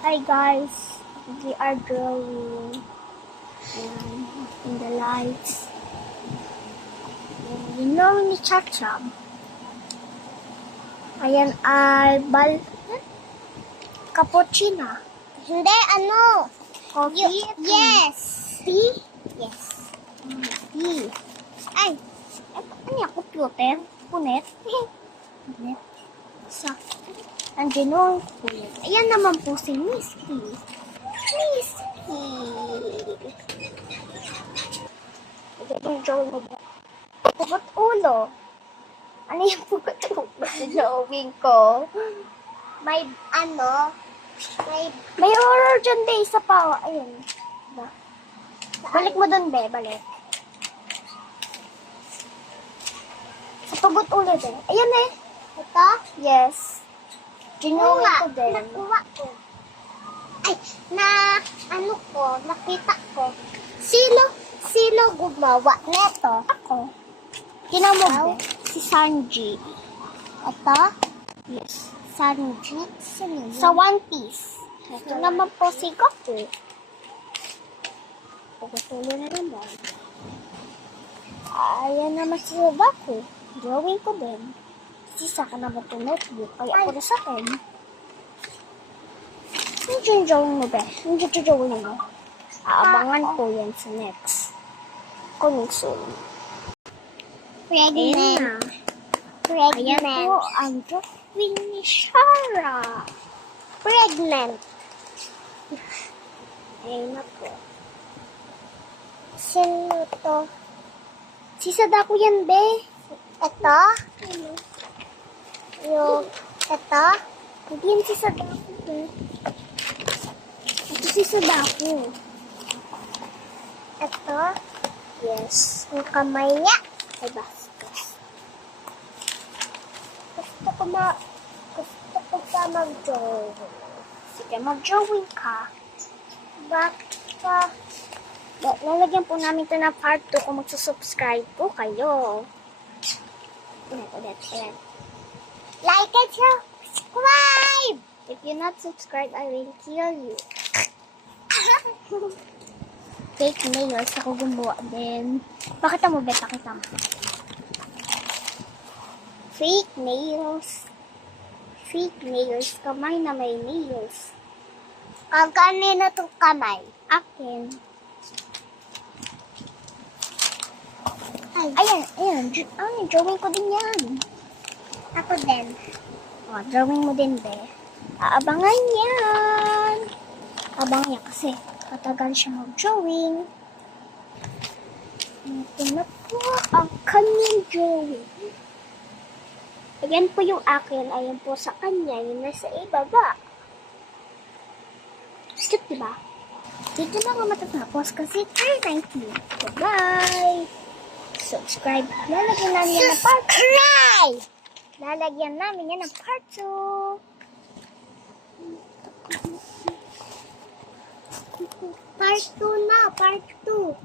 Hi guys, we are drawing in the lights. You know ni Chacham. Ayan ay cappuccino. Hindi, ano? Coffee? Yes. Tea? Yes. Tea. Ay, Ano yung computer? Punet? Punet. Andiyan o. Ayan naman po si Misty. Misty. Ito yung drawing mo ba? Pugot ulo. Ano yung pugot ulo sa drawing ko? may ano? May horror dyan, be. Isa pa. Oh. Ayun. Diba? Balik mo dun, be. Balik. Sa pugot ulo, be. Ayan eh. Ito? Yes. Ginawin ko din. Nakuha ko. Ay, nakita ko. Sino gumawa neto? Ako. Ginawa, be. Si Sanji. Ito? Yes. Sanji? Sino yun? Sa One Piece. Ito naman po si Goku. Pagkatulo na naman. Ayan naman si Goku. Drawing ko din. Sisa ka naman itong notebook. Ay, ako na sa akin. Ano yung drawing mo, be? Ano yung drawing mo? Aabangan ko yan sa next. Coming soon. Ayan na. Ayan po ang drawing ni Shara. Pregnant. Ayan na po. Sino to? Si Sadako yan, be. Ito? Yung, ito? Hindi yan si Sadako, be. Ito si Sadako. Ito? Yes. Yung kamay niya? Ay, bastos. Gusto ko pa mag-drawing. Sige, mag-drawing ka. Baka, Lalagyan po namin ito na part 2 kung magsusubscribe po kayo. Ulit. like and subscribe! If you not subscribe, I will kill you. Fake nails ako gumawa din. Pakita mo, Bet. Pakita mo. Fake nails. Fake nails. Kamay na may nails. Ang kanina itong kamay. Akin. Ay, Ayan. Drawing ko din yan. ako din. O, drawing mo din, be. Aabangan yan. Abangan yan kasi matagal siya mag-drawing. Ito na po ang kanyang drawing. Ayan po yung akin. Ayan po sa kanya. Yung nasa ibaba. Cute, diba? Dito na ako matatapos kasi 3:19. Bye! Subscribe. Lalagyan namin yan ng part 2. Lalagyan namin yan ng part 2. Part 2 na, part 2.